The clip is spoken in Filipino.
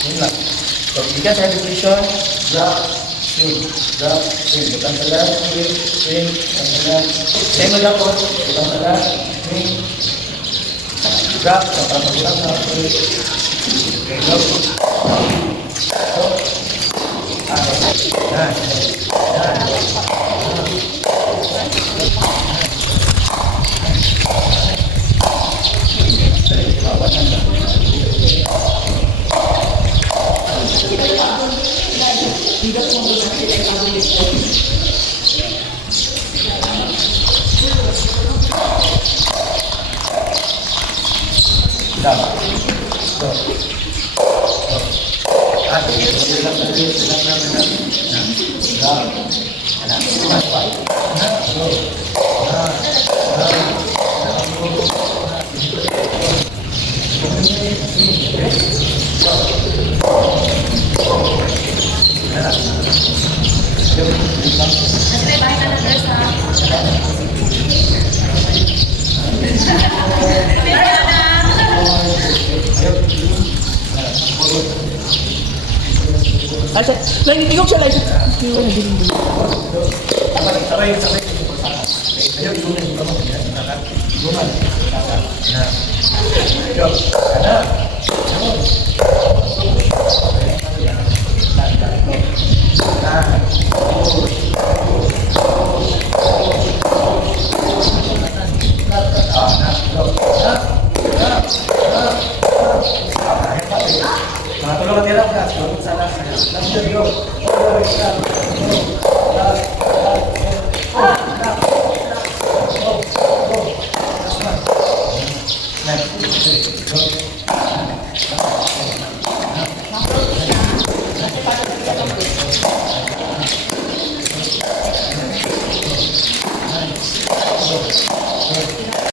Yun lang. So, bigyan sa repetition, drop, swing, drop, swing. Butang sa left, swing, swing, butang sa left. Same lang po, butang sa left, swing, drop, butang sa left, swing. Okay, go. Go. Yan. Asa, lagi tingog siya lagi. Sabay. Ayaw, ikunin mo mo. Guman. Na. Go. Na. Tulungan nila ka. Tulungan sana. Let's go.